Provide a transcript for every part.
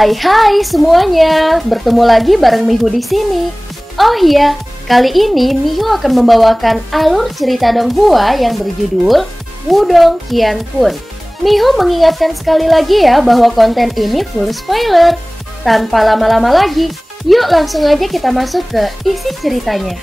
Hai semuanya, bertemu lagi bareng Mihu di sini. Oh iya, kali ini Mihu akan membawakan alur cerita Donghua yang berjudul Wudong Qiankun. Mihu mengingatkan sekali lagi ya bahwa konten ini full spoiler. Tanpa lama-lama lagi, yuk langsung aja kita masuk ke isi ceritanya.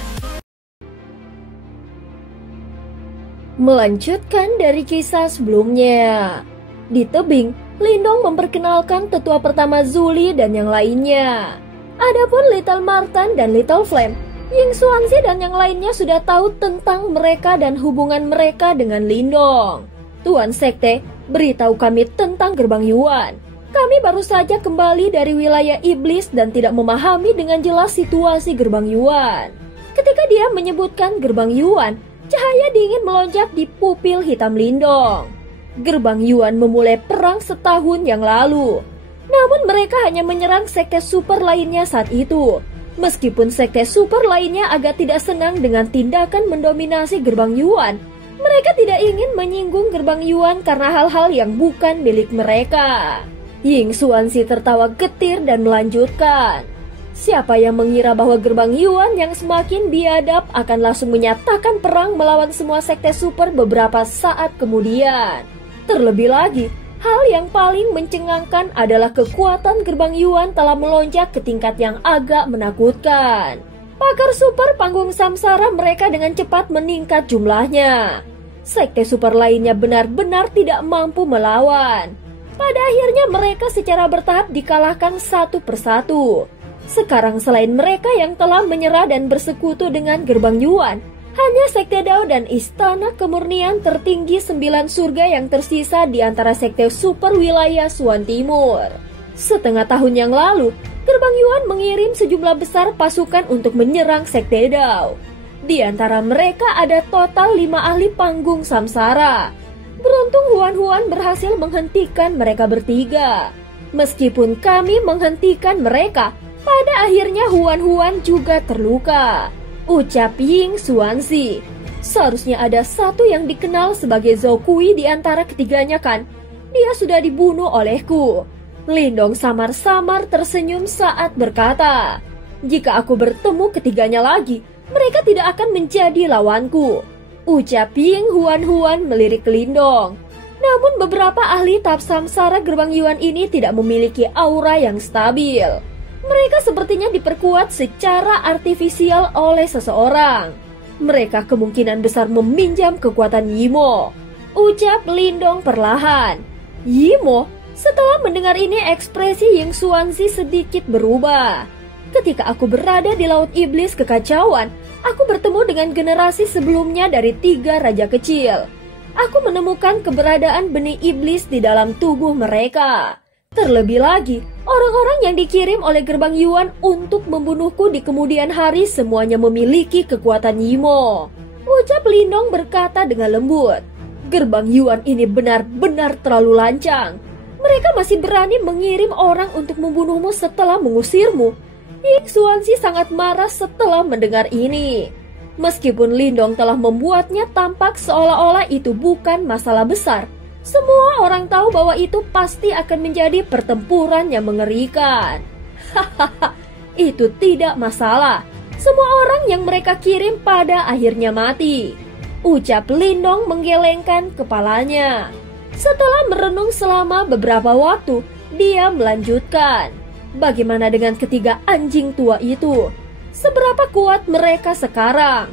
Melanjutkan dari kisah sebelumnya. Di tebing, Lindong memperkenalkan tetua pertama Zuli dan yang lainnya. Adapun Little Marten dan Little Flame, Ying Xuanzi dan yang lainnya sudah tahu tentang mereka dan hubungan mereka dengan Lindong. Tuan Sekte, beritahu kami tentang Gerbang Yuan. Kami baru saja kembali dari wilayah iblis dan tidak memahami dengan jelas situasi Gerbang Yuan. Ketika dia menyebutkan Gerbang Yuan, cahaya dingin melonjak di pupil hitam Lindong. Gerbang Yuan memulai perang setahun yang lalu. Namun mereka hanya menyerang sekte super lainnya saat itu. Meskipun sekte super lainnya agak tidak senang dengan tindakan mendominasi Gerbang Yuan, mereka tidak ingin menyinggung Gerbang Yuan karena hal-hal yang bukan milik mereka. Ying Xuanzi tertawa getir dan melanjutkan. Siapa yang mengira bahwa Gerbang Yuan yang semakin biadab akan langsung menyatakan perang melawan semua sekte super beberapa saat kemudian. Terlebih lagi, hal yang paling mencengangkan adalah kekuatan Gerbang Yuan telah melonjak ke tingkat yang agak menakutkan. Pakar super panggung samsara mereka dengan cepat meningkat jumlahnya. Sekte super lainnya benar-benar tidak mampu melawan. Pada akhirnya mereka secara bertahap dikalahkan satu persatu. Sekarang selain mereka yang telah menyerah dan bersekutu dengan Gerbang Yuan, hanya Sekte Dao dan Istana Kemurnian tertinggi 9 surga yang tersisa di antara sekte super wilayah Suan Timur. Setengah tahun yang lalu, Gerbang Yuan mengirim sejumlah besar pasukan untuk menyerang Sekte Dao. Di antara mereka ada total 5 ahli panggung samsara. Beruntung Huan berhasil menghentikan mereka bertiga. Meskipun kami menghentikan mereka, pada akhirnya Huan juga terluka. Ucap Ying Xuanzi. Seharusnya ada satu yang dikenal sebagai Zhou Kui di antara ketiganya kan? Dia sudah dibunuh olehku. Lindong samar-samar tersenyum saat berkata, jika aku bertemu ketiganya lagi, mereka tidak akan menjadi lawanku. Ucap Ying Huan melirik Lindong. Namun beberapa ahli tahap samsara Gerbang Yuan ini tidak memiliki aura yang stabil. Mereka sepertinya diperkuat secara artifisial oleh seseorang. Mereka kemungkinan besar meminjam kekuatan Yimo. Ucap Lindong perlahan. Yimo? Setelah mendengar ini ekspresi Ying Xuanzi sedikit berubah. Ketika aku berada di Laut Iblis Kekacauan, aku bertemu dengan generasi sebelumnya dari 3 raja kecil. Aku menemukan keberadaan benih iblis di dalam tubuh mereka. Terlebih lagi, orang-orang yang dikirim oleh Gerbang Yuan untuk membunuhku di kemudian hari semuanya memiliki kekuatan Yimo. Ucap Lindong berkata dengan lembut. Gerbang Yuan ini benar-benar terlalu lancang. Mereka masih berani mengirim orang untuk membunuhmu setelah mengusirmu. Ying Xuanzi sangat marah setelah mendengar ini. Meskipun Lindong telah membuatnya tampak seolah-olah itu bukan masalah besar, semua orang tahu bahwa itu pasti akan menjadi pertempuran yang mengerikan. Hahaha, itu tidak masalah. Semua orang yang mereka kirim pada akhirnya mati. Ucap Lindong menggelengkan kepalanya. Setelah merenung selama beberapa waktu, dia melanjutkan. Bagaimana dengan ketiga anjing tua itu? Seberapa kuat mereka sekarang?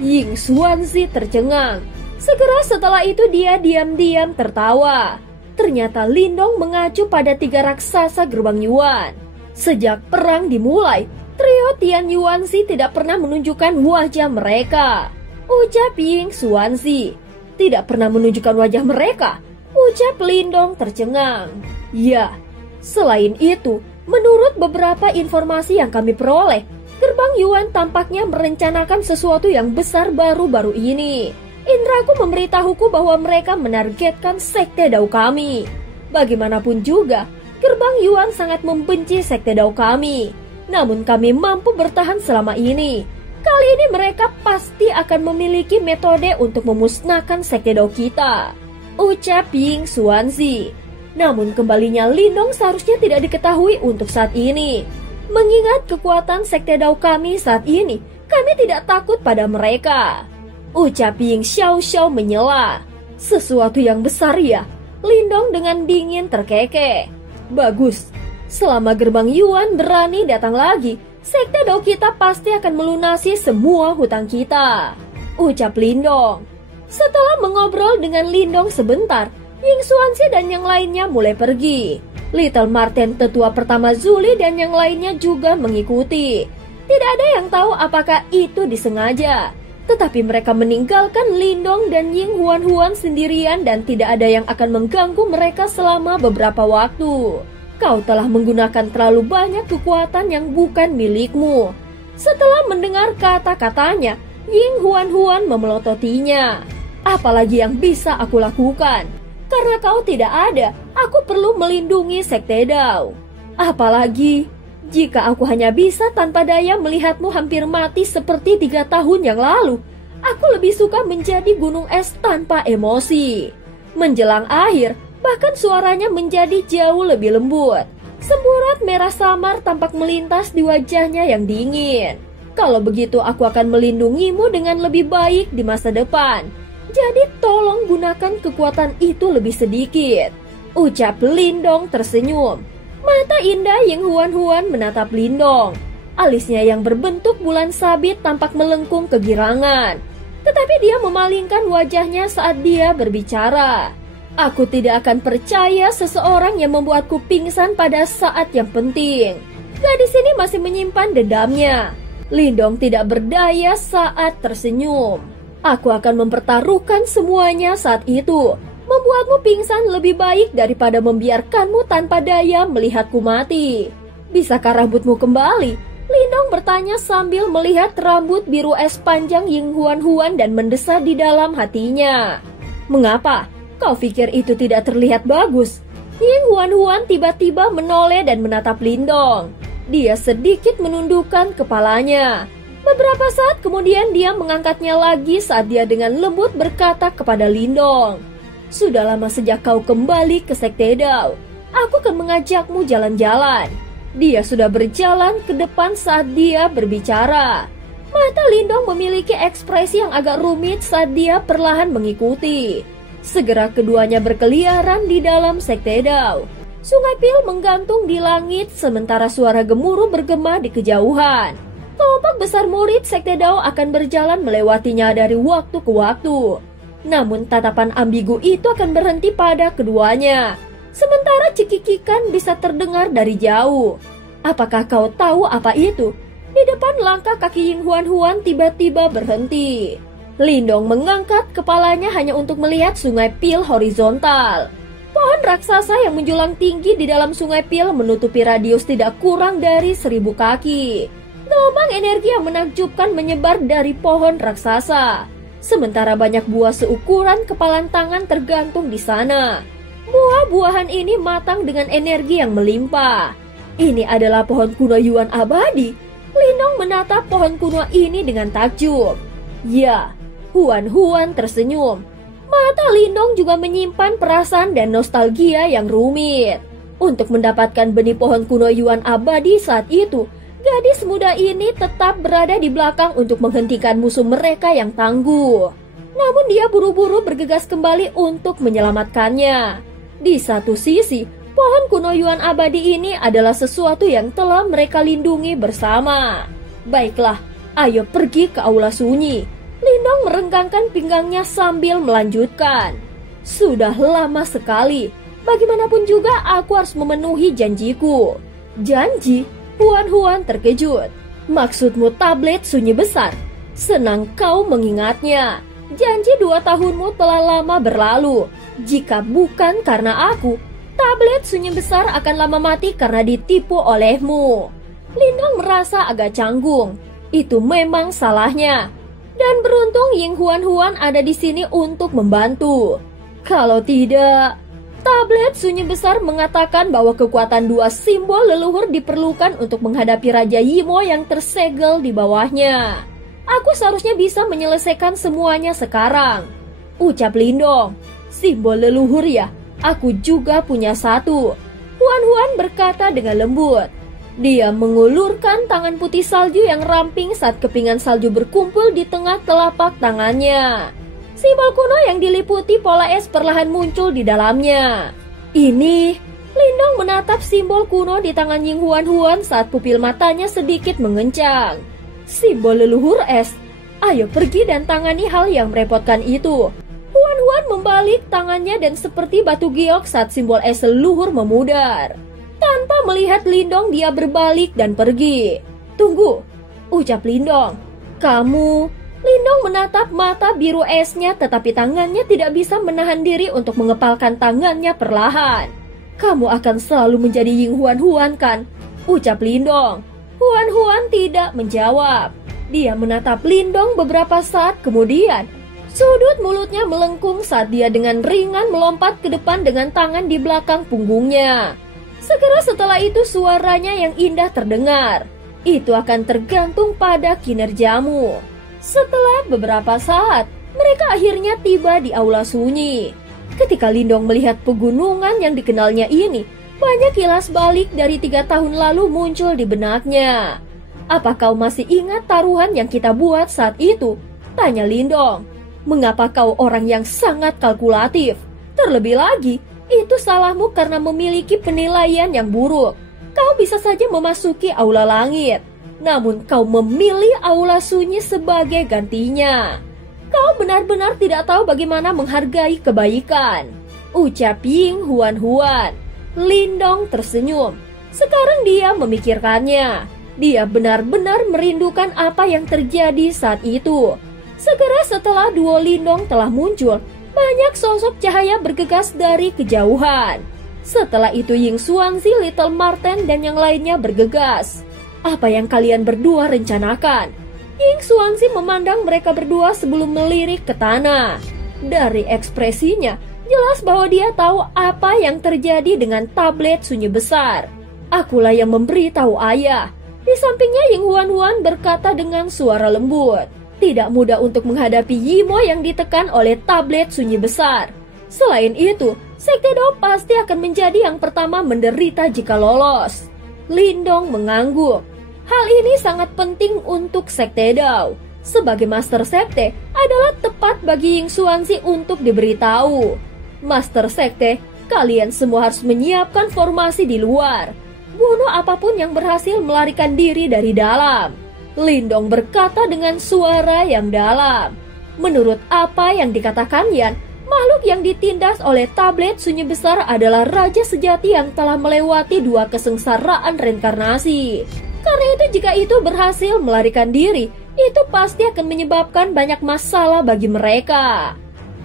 Ying Xuanzi tercengang. Segera setelah itu dia diam-diam tertawa. Ternyata Lindong mengacu pada 3 raksasa Gerbang Yuan. Sejak perang dimulai, trio Tian Yuanzi tidak pernah menunjukkan wajah mereka. Ucap Ying Xuanzi. Tidak pernah menunjukkan wajah mereka? Ucap Lindong tercengang. Ya, selain itu, menurut beberapa informasi yang kami peroleh, Gerbang Yuan tampaknya merencanakan sesuatu yang besar baru-baru ini. Indraku memberitahuku bahwa mereka menargetkan Sekte Dao kami. Bagaimanapun juga, Gerbang Yuan sangat membenci Sekte Dao kami. Namun kami mampu bertahan selama ini. Kali ini mereka pasti akan memiliki metode untuk memusnahkan Sekte Dao kita. Ucap Ying Xuanzi. Namun kembalinya Lindong seharusnya tidak diketahui untuk saat ini. Mengingat kekuatan Sekte Dao kami saat ini, kami tidak takut pada mereka. Ucap Ying Xiaoxiao menyela. Sesuatu yang besar ya. Lindong dengan dingin terkekeh. Bagus. Selama gerbang Yuan berani datang lagi, Sekte Dao kita pasti akan melunasi semua hutang kita. Ucap Lindong. Setelah mengobrol dengan Lindong sebentar, Ying Xuanxi dan yang lainnya mulai pergi. Little Marten tetua pertama Zuli dan yang lainnya juga mengikuti. Tidak ada yang tahu apakah itu disengaja. Tetapi mereka meninggalkan Lindong dan Ying Huan sendirian dan tidak ada yang akan mengganggu mereka selama beberapa waktu. Kau telah menggunakan terlalu banyak kekuatan yang bukan milikmu. Setelah mendengar kata-katanya, Ying Huan memelototinya. Apalagi yang bisa aku lakukan? Karena kau tidak ada, aku perlu melindungi Sekte Dao. Apalagi jika aku hanya bisa tanpa daya melihatmu hampir mati seperti 3 tahun yang lalu, aku lebih suka menjadi gunung es tanpa emosi. Menjelang akhir, bahkan suaranya menjadi jauh lebih lembut. Semburat merah samar tampak melintas di wajahnya yang dingin. Kalau begitu aku akan melindungimu dengan lebih baik di masa depan. Jadi tolong gunakan kekuatan itu lebih sedikit. Ucap Lindong tersenyum. Mata indah Ying Huan menatap Lindong. Alisnya yang berbentuk bulan sabit tampak melengkung kegirangan. Tetapi dia memalingkan wajahnya saat dia berbicara. Aku tidak akan percaya seseorang yang membuatku pingsan pada saat yang penting. Gadis ini masih menyimpan dendamnya. Lindong tidak berdaya saat tersenyum. Aku akan mempertaruhkan semuanya saat itu. Membuatmu pingsan lebih baik daripada membiarkanmu tanpa daya melihatku mati. Bisakah rambutmu kembali? Lindong bertanya sambil melihat rambut biru es panjang Ying Huan dan mendesah di dalam hatinya. Mengapa? Kau pikir itu tidak terlihat bagus? Ying Huan tiba-tiba menoleh dan menatap Lindong. Dia sedikit menundukkan kepalanya. Beberapa saat kemudian dia mengangkatnya lagi saat dia dengan lembut berkata kepada Lindong. Sudah lama sejak kau kembali ke Sekte Dao, aku akan mengajakmu jalan-jalan. Dia sudah berjalan ke depan saat dia berbicara. Mata Lindong memiliki ekspresi yang agak rumit saat dia perlahan mengikuti. Segera keduanya berkeliaran di dalam Sekte Dao. Sungai Pil menggantung di langit sementara suara gemuruh bergema di kejauhan. Kelompok besar murid Sekte Dao akan berjalan melewatinya dari waktu ke waktu. Namun tatapan ambigu itu akan berhenti pada keduanya. Sementara cekikikan bisa terdengar dari jauh. Apakah kau tahu apa itu? Di depan langkah kaki Ying Huan tiba-tiba berhenti. Lindong mengangkat kepalanya hanya untuk melihat Sungai Pil horizontal. Pohon raksasa yang menjulang tinggi di dalam Sungai Pil menutupi radius tidak kurang dari 1000 kaki. Gelombang energi yang menakjubkan menyebar dari pohon raksasa. Sementara banyak buah seukuran kepalan tangan tergantung di sana. Buah-buahan ini matang dengan energi yang melimpah. Ini adalah pohon kuno Yuan abadi. Lindong menatap pohon kuno ini dengan takjub. Ya, Huan tersenyum. Mata Lindong juga menyimpan perasaan dan nostalgia yang rumit. Untuk mendapatkan benih pohon kuno Yuan abadi saat itu, gadis muda ini tetap berada di belakang untuk menghentikan musuh mereka yang tangguh. Namun dia buru-buru bergegas kembali untuk menyelamatkannya. Di satu sisi, pohon kuno Yuan abadi ini adalah sesuatu yang telah mereka lindungi bersama. Baiklah, ayo pergi ke aula sunyi. Lindong merenggangkan pinggangnya sambil melanjutkan. Sudah lama sekali. Bagaimanapun juga aku harus memenuhi janjiku. Janji? Huan terkejut. Maksudmu tablet sunyi besar? Senang kau mengingatnya. Janji 2 tahunmu telah lama berlalu. Jika bukan karena aku, tablet sunyi besar akan lama mati karena ditipu olehmu. Lindong merasa agak canggung. Itu memang salahnya. Dan beruntung Ying Huan ada di sini untuk membantu. Kalau tidak... Tablet sunyi besar mengatakan bahwa kekuatan 2 simbol leluhur diperlukan untuk menghadapi Raja Yimo yang tersegel di bawahnya. Aku seharusnya bisa menyelesaikan semuanya sekarang. Ucap Lindong. Simbol leluhur ya? Aku juga punya satu, Huan berkata dengan lembut. Dia mengulurkan tangan putih salju yang ramping saat kepingan salju berkumpul di tengah telapak tangannya. Simbol kuno yang diliputi pola es perlahan muncul di dalamnya. Ini, Lindong menatap simbol kuno di tangan Ying Huan saat pupil matanya sedikit mengencang. Simbol leluhur es. Ayo pergi dan tangani hal yang merepotkan itu. Huan membalik tangannya dan seperti batu giok saat simbol es leluhur memudar. Tanpa melihat Lindong, dia berbalik dan pergi. Tunggu, ucap Lindong. Kamu... Lindong menatap mata biru esnya, tetapi tangannya tidak bisa menahan diri untuk mengepalkan tangannya perlahan. Kamu akan selalu menjadi Ying Huan kan? Ucap Lindong. Huan tidak menjawab. Dia menatap Lindong beberapa saat kemudian. Sudut mulutnya melengkung saat dia dengan ringan melompat ke depan dengan tangan di belakang punggungnya. Segera setelah itu suaranya yang indah terdengar. Itu akan tergantung pada kinerjamu. Setelah beberapa saat, mereka akhirnya tiba di aula sunyi. Ketika Lindong melihat pegunungan yang dikenalnya ini, banyak kilas balik dari 3 tahun lalu muncul di benaknya. Apa kau masih ingat taruhan yang kita buat saat itu? Tanya Lindong. Mengapa kau orang yang sangat kalkulatif? Terlebih lagi, itu salahmu karena memiliki penilaian yang buruk. Kau bisa saja memasuki aula langit. Namun kau memilih aula sunyi sebagai gantinya. Kau benar-benar tidak tahu bagaimana menghargai kebaikan. Ucap Ying Huan. Lindong tersenyum. Sekarang dia memikirkannya. Dia benar-benar merindukan apa yang terjadi saat itu. Segera setelah duo Lindong telah muncul, banyak sosok cahaya bergegas dari kejauhan. Setelah itu Ying Xuanzi, Little Marten, dan yang lainnya bergegas. Apa yang kalian berdua rencanakan? Ying Xuanzi memandang mereka berdua sebelum melirik ke tanah. Dari ekspresinya, jelas bahwa dia tahu apa yang terjadi dengan tablet sunyi besar. Akulah yang memberitahu ayah. Di sampingnya Ying Huan berkata dengan suara lembut. Tidak mudah untuk menghadapi Yimo yang ditekan oleh tablet sunyi besar. Selain itu, Sekte Dao pasti akan menjadi yang pertama menderita jika lolos. Lindong mengangguk. Hal ini sangat penting untuk Sekte Dao. Sebagai Master Sekte, adalah tepat bagi Ying Xuanzi untuk diberitahu. Master Sekte, kalian semua harus menyiapkan formasi di luar. Bunuh apapun yang berhasil melarikan diri dari dalam. Lindong berkata dengan suara yang dalam. Menurut apa yang dikatakan Yan, makhluk yang ditindas oleh tablet sunyi besar adalah raja sejati yang telah melewati 2 kesengsaraan reinkarnasi. Karena itu jika itu berhasil melarikan diri, itu pasti akan menyebabkan banyak masalah bagi mereka.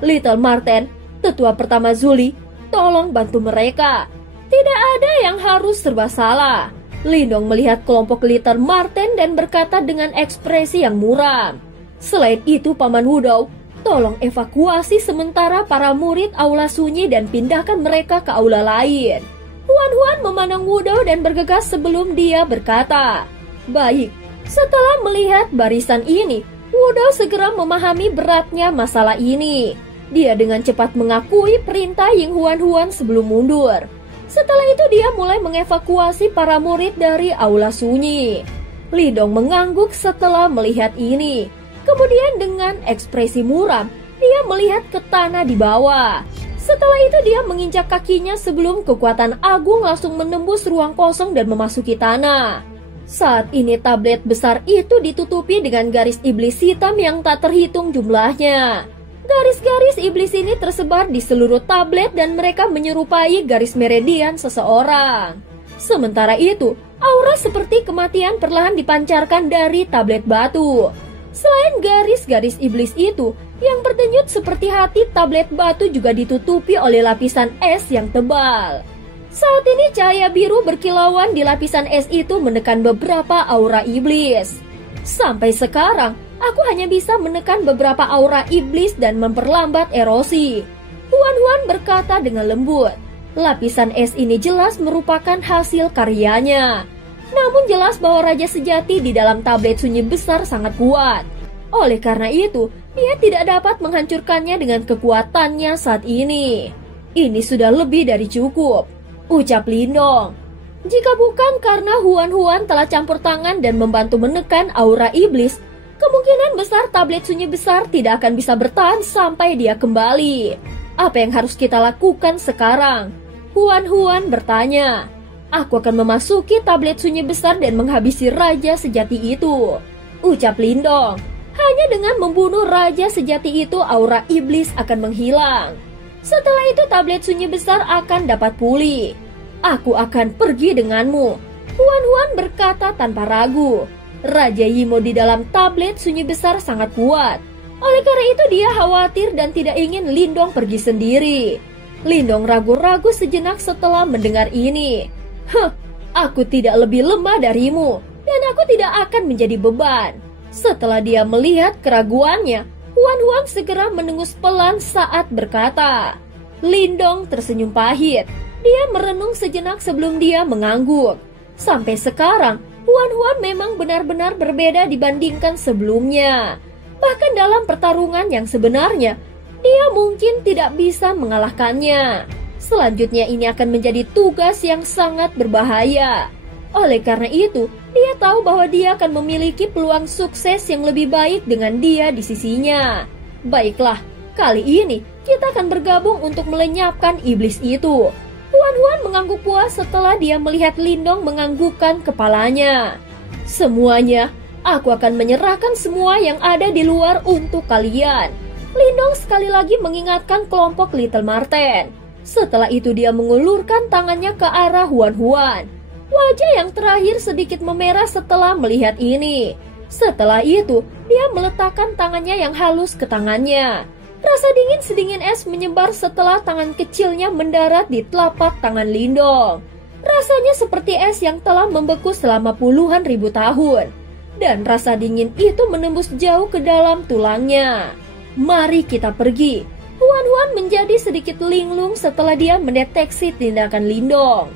Little Marten, tetua pertama Zuli, tolong bantu mereka. Tidak ada yang harus serba salah. Lindong melihat kelompok Little Marten dan berkata dengan ekspresi yang muram. Selain itu, Paman Wudou, tolong evakuasi sementara para murid aula sunyi dan pindahkan mereka ke aula lain. Huan memandang Wudou dan bergegas sebelum dia berkata. Baik, setelah melihat barisan ini, Wudou segera memahami beratnya masalah ini. Dia dengan cepat mengakui perintah Ying Huan sebelum mundur. Setelah itu dia mulai mengevakuasi para murid dari aula sunyi. Lindong mengangguk setelah melihat ini. Kemudian dengan ekspresi muram, dia melihat ke tanah di bawah. Setelah itu dia menginjak kakinya sebelum kekuatan agung langsung menembus ruang kosong dan memasuki tanah. Saat ini tablet besar itu ditutupi dengan garis iblis hitam yang tak terhitung jumlahnya. Garis-garis iblis ini tersebar di seluruh tablet dan mereka menyerupai garis meridian seseorang. Sementara itu, aura seperti kematian perlahan dipancarkan dari tablet batu. Selain garis-garis iblis itu, yang berdenyut seperti hati tablet batu juga ditutupi oleh lapisan es yang tebal. Saat ini cahaya biru berkilauan di lapisan es itu menekan beberapa aura iblis. Sampai sekarang, aku hanya bisa menekan beberapa aura iblis dan memperlambat erosi. Huan berkata dengan lembut. Lapisan es ini jelas merupakan hasil karyanya. Namun jelas bahwa raja sejati di dalam tablet sunyi besar sangat kuat. Oleh karena itu, dia tidak dapat menghancurkannya dengan kekuatannya saat ini. Ini sudah lebih dari cukup, ucap Lindong. Jika bukan karena Huan telah campur tangan dan membantu menekan aura iblis, kemungkinan besar tablet sunyi besar tidak akan bisa bertahan sampai dia kembali. Apa yang harus kita lakukan sekarang? Huan bertanya. Aku akan memasuki tablet sunyi besar dan menghabisi raja sejati itu, ucap Lindong. Hanya dengan membunuh raja sejati itu, aura iblis akan menghilang. Setelah itu tablet sunyi besar akan dapat pulih. Aku akan pergi denganmu, Huan berkata tanpa ragu. Raja Yimo di dalam tablet sunyi besar sangat kuat. Oleh karena itu dia khawatir dan tidak ingin Lindong pergi sendiri. Lindong ragu-ragu sejenak setelah mendengar ini. Aku tidak lebih lemah darimu, dan aku tidak akan menjadi beban. Setelah dia melihat keraguannya, Huan segera mendengus pelan saat berkata. Lindong tersenyum pahit. Dia merenung sejenak sebelum dia mengangguk. Sampai sekarang, Huan memang benar-benar berbeda dibandingkan sebelumnya. Bahkan dalam pertarungan yang sebenarnya, dia mungkin tidak bisa mengalahkannya. Selanjutnya ini akan menjadi tugas yang sangat berbahaya. Oleh karena itu, dia tahu bahwa dia akan memiliki peluang sukses yang lebih baik dengan dia di sisinya. Baiklah, kali ini kita akan bergabung untuk melenyapkan iblis itu. Huan mengangguk puas setelah dia melihat Lindong menganggukkan kepalanya. Semuanya, aku akan menyerahkan semua yang ada di luar untuk kalian. Lindong sekali lagi mengingatkan kelompok Little Marten. Setelah itu dia mengulurkan tangannya ke arah Huan. Wajah yang terakhir sedikit memerah setelah melihat ini. Setelah itu, dia meletakkan tangannya yang halus ke tangannya. Rasa dingin sedingin es menyebar setelah tangan kecilnya mendarat di telapak tangan Lindong. Rasanya seperti es yang telah membeku selama puluhan ribu tahun. Dan rasa dingin itu menembus jauh ke dalam tulangnya. Mari kita pergi. Huan menjadi sedikit linglung setelah dia mendeteksi tindakan Lindong.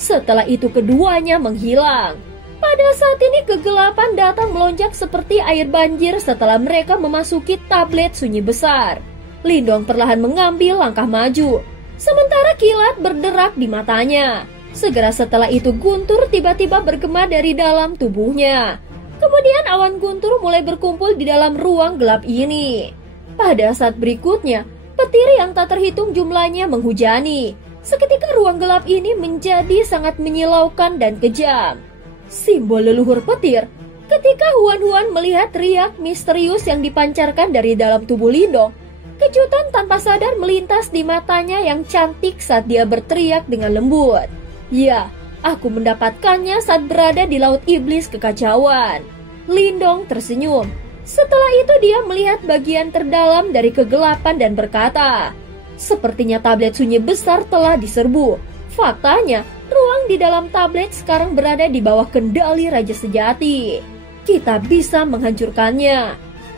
Setelah itu keduanya menghilang. Pada saat ini kegelapan datang melonjak seperti air banjir setelah mereka memasuki tablet sunyi besar. Lindong perlahan mengambil langkah maju, sementara kilat berderak di matanya. Segera setelah itu guntur tiba-tiba bergema dari dalam tubuhnya. Kemudian awan guntur mulai berkumpul di dalam ruang gelap ini. Pada saat berikutnya, petir yang tak terhitung jumlahnya menghujani. Seketika ruang gelap ini menjadi sangat menyilaukan dan kejam. Simbol leluhur petir. Ketika Huan melihat riak misterius yang dipancarkan dari dalam tubuh Lindong, kejutan tanpa sadar melintas di matanya yang cantik saat dia berteriak dengan lembut. Ya, aku mendapatkannya saat berada di Laut Iblis Kekacauan. Lindong tersenyum. Setelah itu dia melihat bagian terdalam dari kegelapan dan berkata, sepertinya tablet sunyi besar telah diserbu. Faktanya, ruang di dalam tablet sekarang berada di bawah kendali Raja Sejati. Kita bisa menghancurkannya.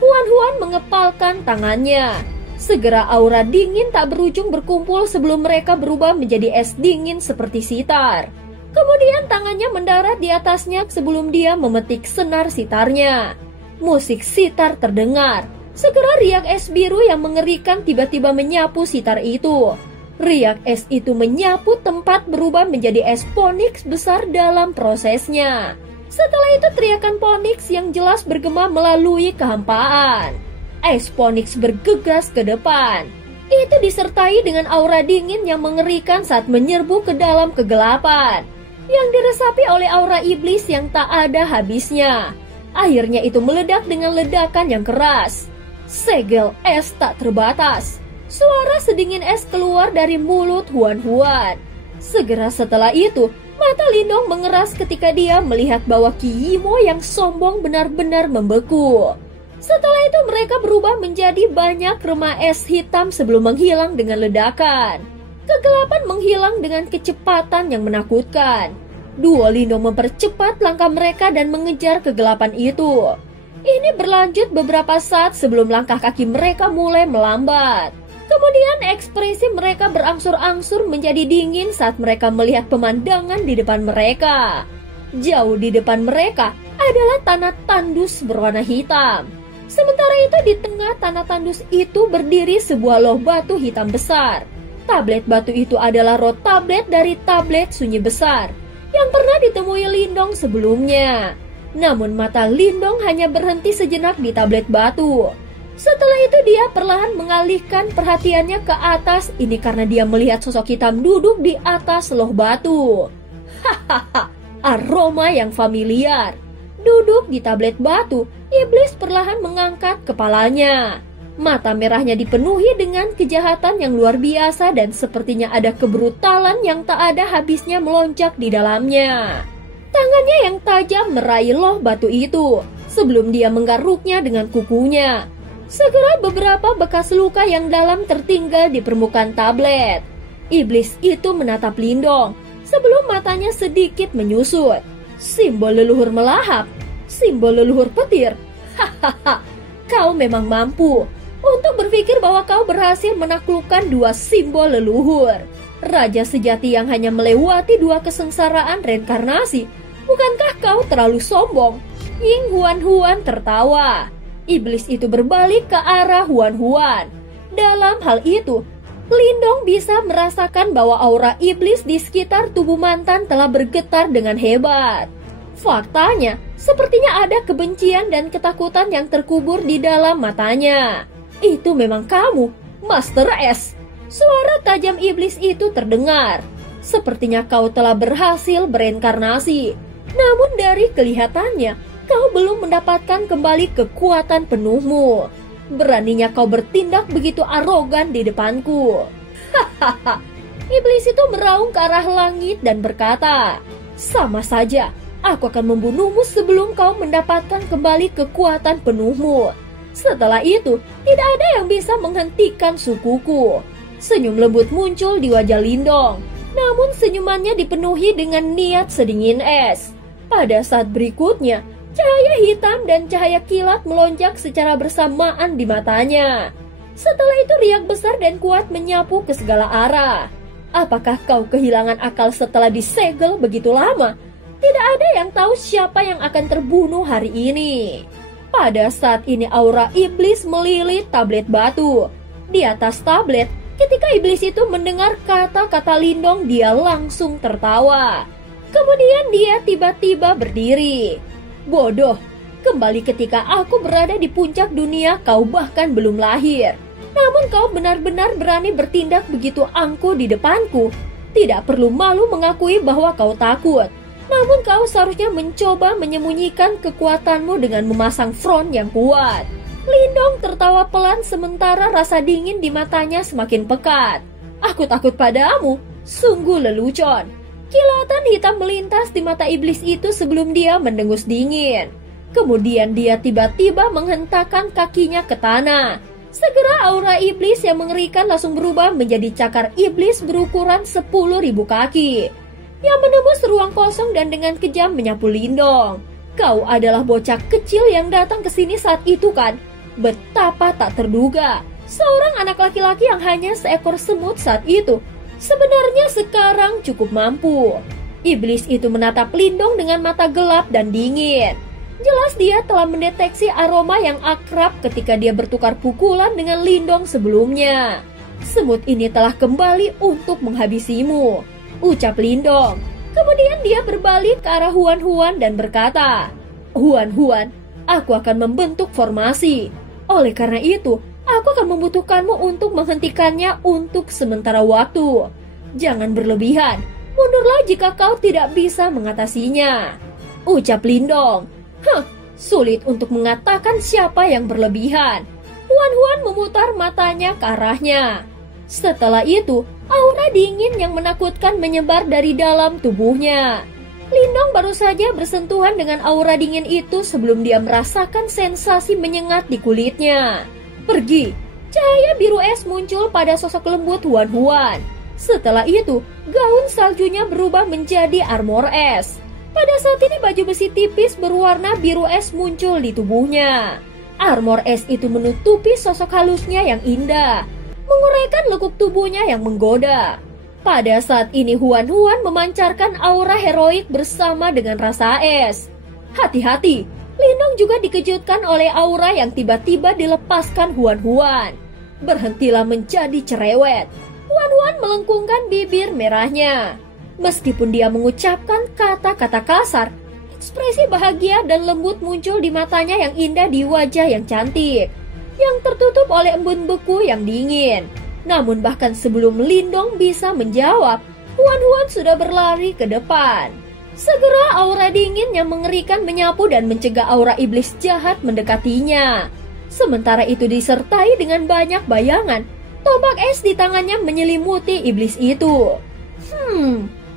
Huan mengepalkan tangannya. Segera aura dingin tak berujung berkumpul sebelum mereka berubah menjadi es dingin seperti sitar. Kemudian tangannya mendarat di atasnya sebelum dia memetik senar sitarnya. Musik sitar terdengar. Segera riak es biru yang mengerikan tiba-tiba menyapu sitar itu. Riak es itu menyapu tempat berubah menjadi es Ponix besar dalam prosesnya. Setelah itu teriakan Ponix yang jelas bergema melalui kehampaan. Es Ponix bergegas ke depan. Itu disertai dengan aura dingin yang mengerikan saat menyerbu ke dalam kegelapan, yang diresapi oleh aura iblis yang tak ada habisnya. Akhirnya itu meledak dengan ledakan yang keras. Segel es tak terbatas. Suara sedingin es keluar dari mulut Huan. Segera setelah itu, mata Lindong mengeras ketika dia melihat bahwa Qi Yimo yang sombong benar-benar membeku. Setelah itu mereka berubah menjadi banyak remah es hitam sebelum menghilang dengan ledakan. Kegelapan menghilang dengan kecepatan yang menakutkan. Duo Lindong mempercepat langkah mereka dan mengejar kegelapan itu. Ini berlanjut beberapa saat sebelum langkah kaki mereka mulai melambat. Kemudian ekspresi mereka berangsur-angsur menjadi dingin saat mereka melihat pemandangan di depan mereka. Jauh di depan mereka adalah tanah tandus berwarna hitam. Sementara itu di tengah tanah tandus itu berdiri sebuah loh batu hitam besar. Tablet batu itu adalah roh tablet dari tablet sunyi besar yang pernah ditemui Lindong sebelumnya. Namun mata Lindong hanya berhenti sejenak di tablet batu. Setelah itu dia perlahan mengalihkan perhatiannya ke atas. Ini karena dia melihat sosok hitam duduk di atas loh batu. Hahaha, aroma yang familiar. Duduk di tablet batu, iblis perlahan mengangkat kepalanya. Mata merahnya dipenuhi dengan kejahatan yang luar biasa dan sepertinya ada kebrutalan yang tak ada habisnya melonjak di dalamnya. Tangannya yang tajam meraih loh batu itu sebelum dia menggaruknya dengan kukunya. Segera beberapa bekas luka yang dalam tertinggal di permukaan tablet. Iblis itu menatap Lindong sebelum matanya sedikit menyusut. Simbol leluhur melahap, simbol leluhur petir. Hahaha, kau memang mampu untuk berpikir bahwa kau berhasil menaklukkan dua simbol leluhur. Raja sejati yang hanya melewati dua kesengsaraan reinkarnasi. Bukankah kau terlalu sombong? Ying Huan tertawa. Iblis itu berbalik ke arah Huan. Dalam hal itu, Lindong bisa merasakan bahwa aura iblis di sekitar tubuh mantan telah bergetar dengan hebat. Faktanya, sepertinya ada kebencian dan ketakutan yang terkubur di dalam matanya. Itu memang kamu, Master S. Suara tajam iblis itu terdengar. Sepertinya kau telah berhasil bereinkarnasi. Namun dari kelihatannya, kau belum mendapatkan kembali kekuatan penuhmu. Beraninya kau bertindak begitu arogan di depanku. Hahaha. Iblis itu meraung ke arah langit dan berkata, sama saja, aku akan membunuhmu sebelum kau mendapatkan kembali kekuatan penuhmu. Setelah itu, tidak ada yang bisa menghentikan sukuku. Senyum lembut muncul di wajah Lindong. Namun senyumannya dipenuhi dengan niat sedingin es. Pada saat berikutnya, cahaya hitam dan cahaya kilat melonjak secara bersamaan di matanya. Setelah itu riak besar dan kuat menyapu ke segala arah. Apakah kau kehilangan akal setelah disegel begitu lama? Tidak ada yang tahu siapa yang akan terbunuh hari ini. Pada saat ini aura iblis melilit tablet batu. Di atas tablet, ketika iblis itu mendengar kata-kata Lindong, dia langsung tertawa. Kemudian dia tiba-tiba berdiri. Bodoh, kembali ketika aku berada di puncak dunia, kau bahkan belum lahir. Namun kau benar-benar berani bertindak begitu angkuh di depanku. Tidak perlu malu mengakui bahwa kau takut. Namun kau seharusnya mencoba menyembunyikan kekuatanmu dengan memasang front yang kuat. Lindong tertawa pelan sementara rasa dingin di matanya semakin pekat. Aku takut padamu, sungguh lelucon. Kilatan hitam melintas di mata iblis itu sebelum dia mendengus dingin. Kemudian dia tiba-tiba menghentakkan kakinya ke tanah. Segera aura iblis yang mengerikan langsung berubah menjadi cakar iblis berukuran 10.000 kaki yang menembus ruang kosong dan dengan kejam menyapu Lindong. Kau adalah bocah kecil yang datang ke sini saat itu kan? Betapa tak terduga. Seorang anak laki-laki yang hanya seekor semut saat itu sebenarnya sekarang cukup mampu. Iblis itu menatap Lindong dengan mata gelap dan dingin. Jelas dia telah mendeteksi aroma yang akrab ketika dia bertukar pukulan dengan Lindong sebelumnya. Semut ini telah kembali untuk menghabisimu, ucap Lindong. Kemudian dia berbalik ke arah Huan dan berkata, Huan, aku akan membentuk formasi. Oleh karena itu, aku akan membutuhkanmu untuk menghentikannya untuk sementara waktu. Jangan berlebihan, mundurlah jika kau tidak bisa mengatasinya, ucap Lindong. Sulit untuk mengatakan siapa yang berlebihan. Huan memutar matanya ke arahnya. Setelah itu, aura dingin yang menakutkan menyebar dari dalam tubuhnya. Lindong baru saja bersentuhan dengan aura dingin itu sebelum dia merasakan sensasi menyengat di kulitnya. Pergi. Cahaya biru es muncul pada sosok lembut Huan. Setelah itu, gaun saljunya berubah menjadi armor es. Pada saat ini baju besi tipis berwarna biru es muncul di tubuhnya. Armor es itu menutupi sosok halusnya yang indah, menguraikan lekuk tubuhnya yang menggoda. Pada saat ini Huan memancarkan aura heroik bersama dengan rasa es. Hati-hati, Lindong juga dikejutkan oleh aura yang tiba-tiba dilepaskan Huan. Berhentilah menjadi cerewet. Huan melengkungkan bibir merahnya. Meskipun dia mengucapkan kata-kata kasar, ekspresi bahagia dan lembut muncul di matanya yang indah di wajah yang cantik, yang tertutup oleh embun beku yang dingin. Namun bahkan sebelum Lindong bisa menjawab, Huan sudah berlari ke depan. Segera aura dingin yang mengerikan menyapu dan mencegah aura iblis jahat mendekatinya. Sementara itu disertai dengan banyak bayangan, tombak es di tangannya menyelimuti iblis itu.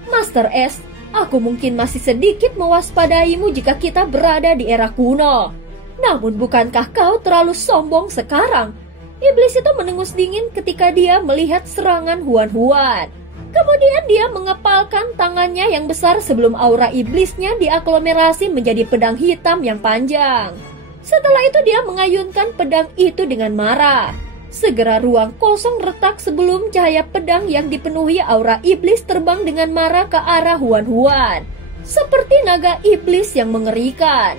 Master Es, aku mungkin masih sedikit mewaspadaimu jika kita berada di era kuno. Namun bukankah kau terlalu sombong sekarang? Iblis itu menengus dingin ketika dia melihat serangan Huan. Kemudian dia mengepalkan tangannya yang besar sebelum aura iblisnya diaglomerasi menjadi pedang hitam yang panjang. Setelah itu dia mengayunkan pedang itu dengan marah. Segera ruang kosong retak sebelum cahaya pedang yang dipenuhi aura iblis terbang dengan marah ke arah Huan. Seperti naga iblis yang mengerikan.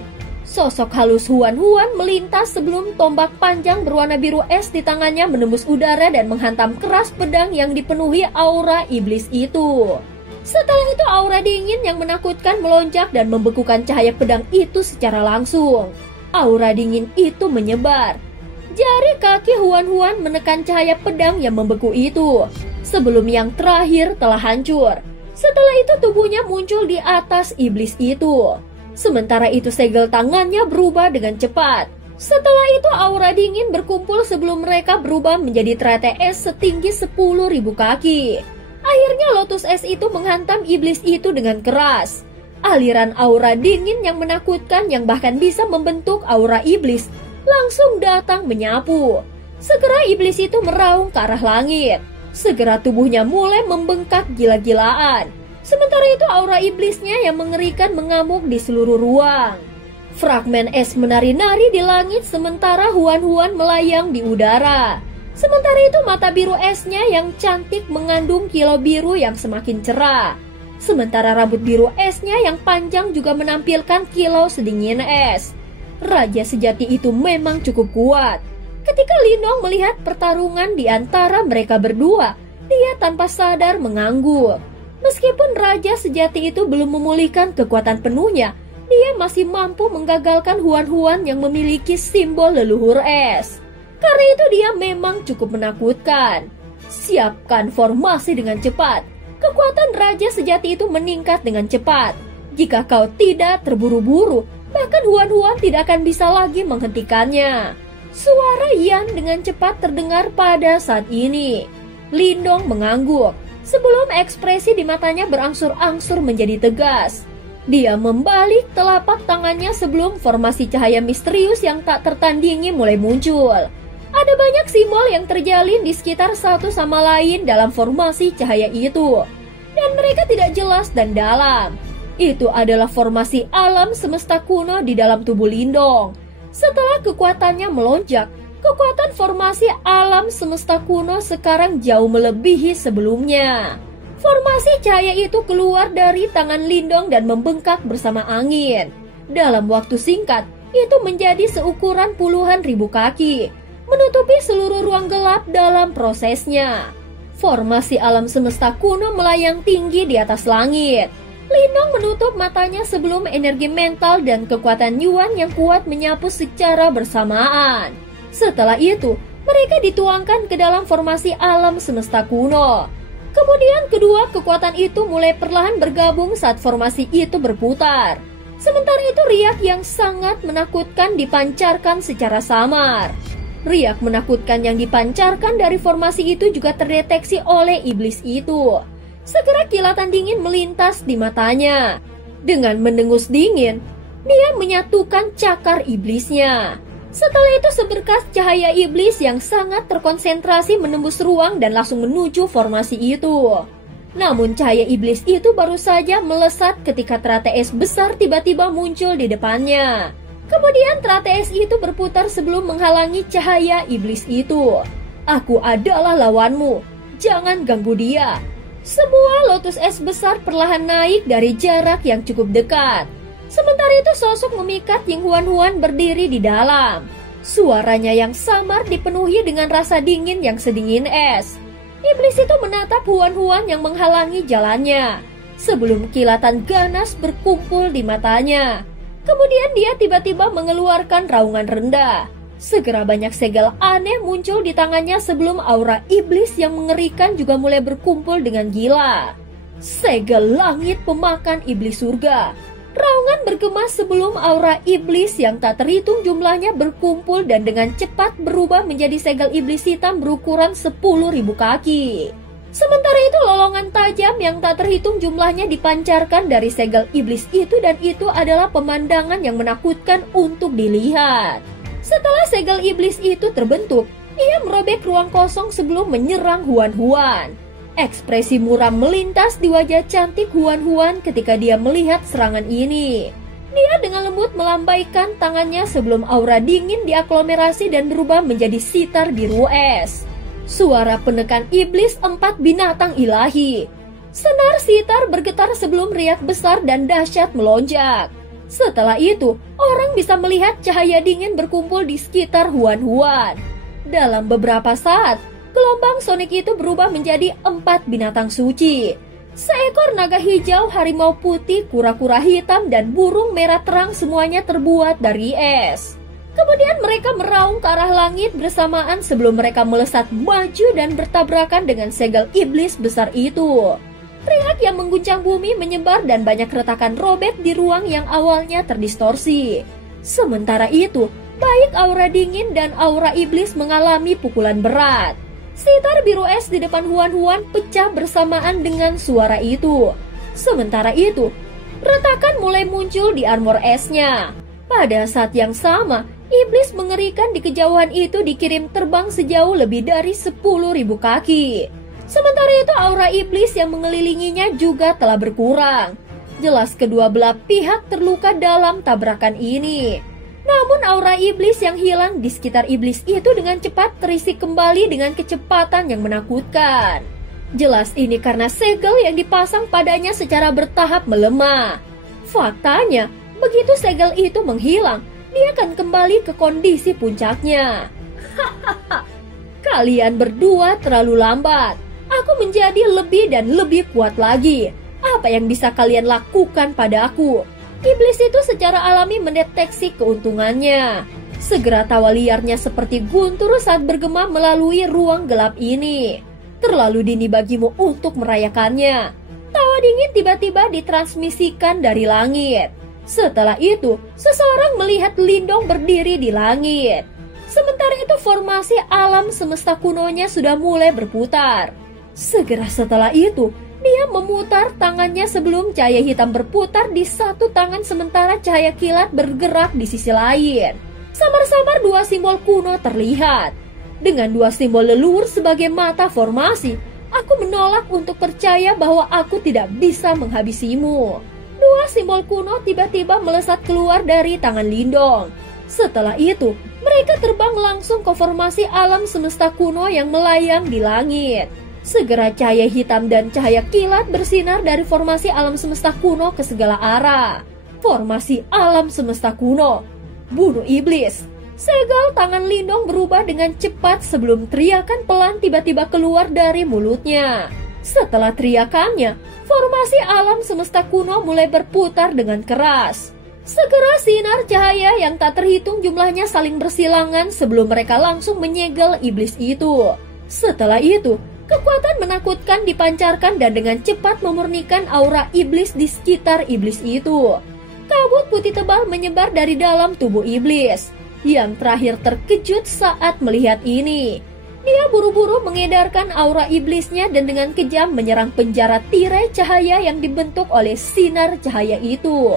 Sosok halus Huan melintas sebelum tombak panjang berwarna biru es di tangannya menembus udara dan menghantam keras pedang yang dipenuhi aura iblis itu. Setelah itu aura dingin yang menakutkan melonjak dan membekukan cahaya pedang itu secara langsung. Aura dingin itu menyebar. Jari kaki Huan menekan cahaya pedang yang membeku itu, sebelum yang terakhir telah hancur. Setelah itu tubuhnya muncul di atas iblis itu. Sementara itu segel tangannya berubah dengan cepat. Setelah itu aura dingin berkumpul sebelum mereka berubah menjadi teratai es setinggi 10.000 kaki. Akhirnya lotus es itu menghantam iblis itu dengan keras. Aliran aura dingin yang menakutkan yang bahkan bisa membentuk aura iblis langsung datang menyapu. Segera iblis itu meraung ke arah langit. Segera tubuhnya mulai membengkak gila-gilaan. Sementara itu aura iblisnya yang mengerikan mengamuk di seluruh ruang. Fragmen es menari-nari di langit sementara Huan melayang di udara. Sementara itu mata biru esnya yang cantik mengandung kilau biru yang semakin cerah. Sementara rambut biru esnya yang panjang juga menampilkan kilau sedingin es. Raja sejati itu memang cukup kuat. Ketika Lindong melihat pertarungan di antara mereka berdua, dia tanpa sadar mengangguk. Meskipun raja sejati itu belum memulihkan kekuatan penuhnya, dia masih mampu menggagalkan Huan yang memiliki simbol leluhur es. Karena itu dia memang cukup menakutkan. Siapkan formasi dengan cepat. Kekuatan raja sejati itu meningkat dengan cepat. Jika kau tidak terburu-buru, bahkan Huan tidak akan bisa lagi menghentikannya. Suara Yan dengan cepat terdengar pada saat ini. Lindong mengangguk sebelum ekspresi di matanya berangsur-angsur menjadi tegas. Dia membalik telapak tangannya sebelum formasi cahaya misterius yang tak tertandingi mulai muncul. Ada banyak simbol yang terjalin di sekitar satu sama lain dalam formasi cahaya itu, dan mereka tidak jelas dan dalam. Itu adalah formasi alam semesta kuno di dalam tubuh Lindong. Setelah kekuatannya melonjak, kekuatan formasi alam semesta kuno sekarang jauh melebihi sebelumnya. Formasi cahaya itu keluar dari tangan Lindong dan membengkak bersama angin. Dalam waktu singkat, itu menjadi seukuran puluhan ribu kaki, menutupi seluruh ruang gelap dalam prosesnya. Formasi alam semesta kuno melayang tinggi di atas langit. Lindong menutup matanya sebelum energi mental dan kekuatan Yuan yang kuat menyapu secara bersamaan. Setelah itu, mereka dituangkan ke dalam formasi alam semesta kuno. Kemudian kedua kekuatan itu mulai perlahan bergabung saat formasi itu berputar. Sementara itu riak yang sangat menakutkan dipancarkan secara samar. Riak menakutkan yang dipancarkan dari formasi itu juga terdeteksi oleh iblis itu. Segera kilatan dingin melintas di matanya. Dengan mendengus dingin, dia menyatukan cakar iblisnya. Setelah itu seberkas cahaya iblis yang sangat terkonsentrasi menembus ruang dan langsung menuju formasi itu. Namun cahaya iblis itu baru saja melesat ketika teratai es besar tiba-tiba muncul di depannya. Kemudian teratai es itu berputar sebelum menghalangi cahaya iblis itu. Aku adalah lawanmu, jangan ganggu dia. Sebuah lotus es besar perlahan naik dari jarak yang cukup dekat. Sementara itu sosok memikat Ying Huan berdiri di dalam. Suaranya yang samar dipenuhi dengan rasa dingin yang sedingin es. Iblis itu menatap Huan-Huan yang menghalangi jalannya, sebelum kilatan ganas berkumpul di matanya. Kemudian dia tiba-tiba mengeluarkan raungan rendah. Segera banyak segel aneh muncul di tangannya sebelum aura iblis yang mengerikan juga mulai berkumpul dengan gila. Segel langit pemakan iblis surga. Raungan bergema sebelum aura iblis yang tak terhitung jumlahnya berkumpul dan dengan cepat berubah menjadi segel iblis hitam berukuran 10.000 kaki. Sementara itu lolongan tajam yang tak terhitung jumlahnya dipancarkan dari segel iblis itu dan itu adalah pemandangan yang menakutkan untuk dilihat. Setelah segel iblis itu terbentuk, ia merobek ruang kosong sebelum menyerang Huan-Huan. Ekspresi muram melintas di wajah cantik Huan-Huan ketika dia melihat serangan ini. Dia dengan lembut melambaikan tangannya sebelum aura dingin diaglomerasi dan berubah menjadi sitar biru es. Suara penekan iblis 4 binatang ilahi. Senar sitar bergetar sebelum riak besar dan dahsyat melonjak. Setelah itu, orang bisa melihat cahaya dingin berkumpul di sekitar Huan-Huan. Dalam beberapa saat, gelombang sonik itu berubah menjadi 4 binatang suci. Seekor naga hijau, harimau putih, kura-kura hitam, dan burung merah terang semuanya terbuat dari es. Kemudian mereka meraung ke arah langit bersamaan sebelum mereka melesat maju dan bertabrakan dengan segel iblis besar itu. Riak yang mengguncang bumi menyebar dan banyak retakan robek di ruang yang awalnya terdistorsi. Sementara itu, baik aura dingin dan aura iblis mengalami pukulan berat. Sitar biru es di depan Huan-Huan pecah bersamaan dengan suara itu. Sementara itu, retakan mulai muncul di armor esnya. Pada saat yang sama, iblis mengerikan di kejauhan itu dikirim terbang sejauh lebih dari 10.000 kaki. Sementara itu aura iblis yang mengelilinginya juga telah berkurang. Jelas kedua belah pihak terluka dalam tabrakan ini. Namun aura iblis yang hilang di sekitar iblis itu dengan cepat terisi kembali dengan kecepatan yang menakutkan. Jelas ini karena segel yang dipasang padanya secara bertahap melemah. Faktanya, begitu segel itu menghilang, dia akan kembali ke kondisi puncaknya. Hahaha, kalian berdua terlalu lambat. Aku menjadi lebih dan lebih kuat lagi. Apa yang bisa kalian lakukan padaku? Iblis itu secara alami mendeteksi keuntungannya. Segera tawa liarnya seperti guntur saat bergema melalui ruang gelap ini. Terlalu dini bagimu untuk merayakannya. Tawa dingin tiba-tiba ditransmisikan dari langit. Setelah itu, seseorang melihat Lindong berdiri di langit. Sementara itu formasi alam semesta kunonya sudah mulai berputar. Segera setelah itu, dia memutar tangannya sebelum cahaya hitam berputar di satu tangan sementara cahaya kilat bergerak di sisi lain. Samar-samar dua simbol kuno terlihat. Dengan dua simbol leluhur sebagai mata formasi, aku menolak untuk percaya bahwa aku tidak bisa menghabisimu. Dua simbol kuno tiba-tiba melesat keluar dari tangan Lindong. Setelah itu, mereka terbang langsung ke formasi alam semesta kuno yang melayang di langit. Segera cahaya hitam dan cahaya kilat bersinar dari formasi alam semesta kuno ke segala arah. Formasi alam semesta kuno. Bunuh iblis. Segel tangan Lindong berubah dengan cepat sebelum teriakan pelan tiba-tiba keluar dari mulutnya. Setelah teriakannya, formasi alam semesta kuno mulai berputar dengan keras. Segera sinar cahaya yang tak terhitung jumlahnya saling bersilangan sebelum mereka langsung menyegel iblis itu. Setelah itu, kekuatan menakutkan dipancarkan dan dengan cepat memurnikan aura iblis di sekitar iblis itu. Kabut putih tebal menyebar dari dalam tubuh iblis. Yang terakhir terkejut saat melihat ini. Dia buru-buru mengedarkan aura iblisnya dan dengan kejam menyerang penjara tirai cahaya yang dibentuk oleh sinar cahaya itu.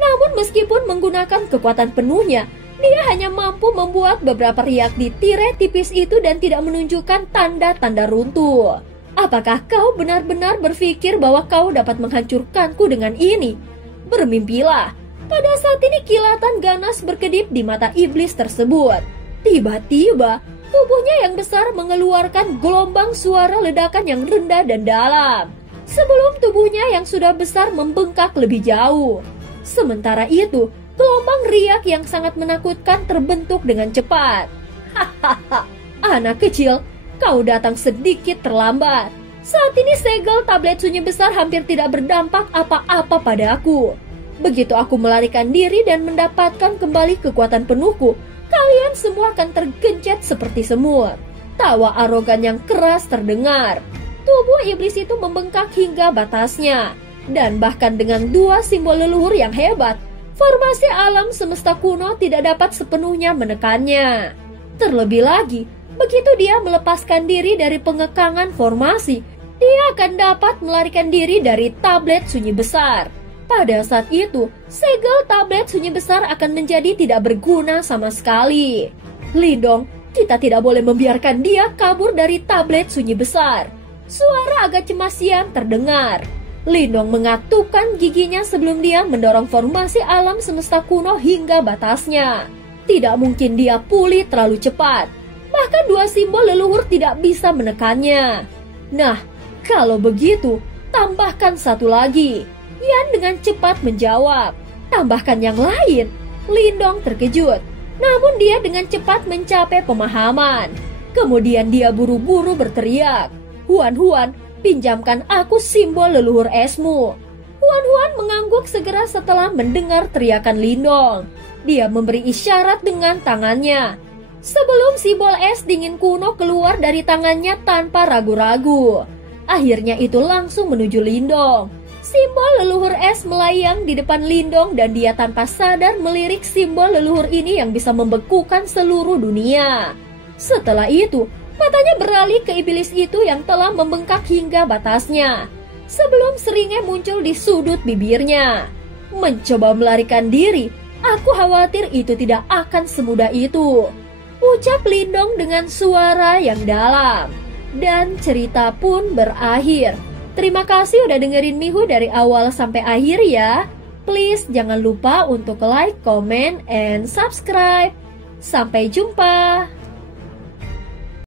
Namun meskipun menggunakan kekuatan penuhnya, dia hanya mampu membuat beberapa riak di tirai tipis itu dan tidak menunjukkan tanda-tanda runtuh. Apakah kau benar-benar berpikir bahwa kau dapat menghancurkanku dengan ini? Bermimpilah. Pada saat ini kilatan ganas berkedip di mata iblis tersebut. Tiba-tiba, tubuhnya yang besar mengeluarkan gelombang suara ledakan yang rendah dan dalam. Sebelum tubuhnya yang sudah besar membengkak lebih jauh. Sementara itu, gelombang riak yang sangat menakutkan terbentuk dengan cepat. Hahaha, anak kecil, Kau datang sedikit terlambat. Saat ini segel tablet sunyi besar hampir tidak berdampak apa-apa padaku. Begitu aku melarikan diri dan mendapatkan kembali kekuatan penuhku, kalian semua akan tergencet seperti semut. Tawa arogan yang keras terdengar. Tubuh iblis itu membengkak hingga batasnya. Dan bahkan dengan dua simbol leluhur yang hebat, formasi alam semesta kuno tidak dapat sepenuhnya menekannya. Terlebih lagi, begitu dia melepaskan diri dari pengekangan formasi, dia akan dapat melarikan diri dari tablet sunyi besar. Pada saat itu, segel tablet sunyi besar akan menjadi tidak berguna sama sekali. Lindong, kita tidak boleh membiarkan dia kabur dari tablet sunyi besar. Suara agak cemasian terdengar. Lindong mengatupkan giginya sebelum dia mendorong formasi alam semesta kuno hingga batasnya. Tidak mungkin dia pulih terlalu cepat. Bahkan dua simbol leluhur tidak bisa menekannya. Nah, kalau begitu, tambahkan satu lagi. Yan dengan cepat menjawab. Tambahkan yang lain. Lindong terkejut. Namun dia dengan cepat mencapai pemahaman. Kemudian dia buru-buru berteriak. Huan, pinjamkan aku simbol leluhur esmu. Huan mengangguk segera setelah mendengar teriakan Lindong. Dia memberi isyarat dengan tangannya. Sebelum simbol es dingin kuno keluar dari tangannya tanpa ragu-ragu. Akhirnya itu langsung menuju Lindong. Simbol leluhur es melayang di depan Lindong dan dia tanpa sadar melirik simbol leluhur ini yang bisa membekukan seluruh dunia. Setelah itu, matanya beralih ke iblis itu yang telah membengkak hingga batasnya. Sebelum seringnya muncul di sudut bibirnya. Mencoba melarikan diri, aku khawatir itu tidak akan semudah itu. Ucap Lindong dengan suara yang dalam. Dan cerita pun berakhir. Terima kasih udah dengerin Mihu dari awal sampai akhir ya. Please jangan lupa untuk like, comment, and subscribe. Sampai jumpa.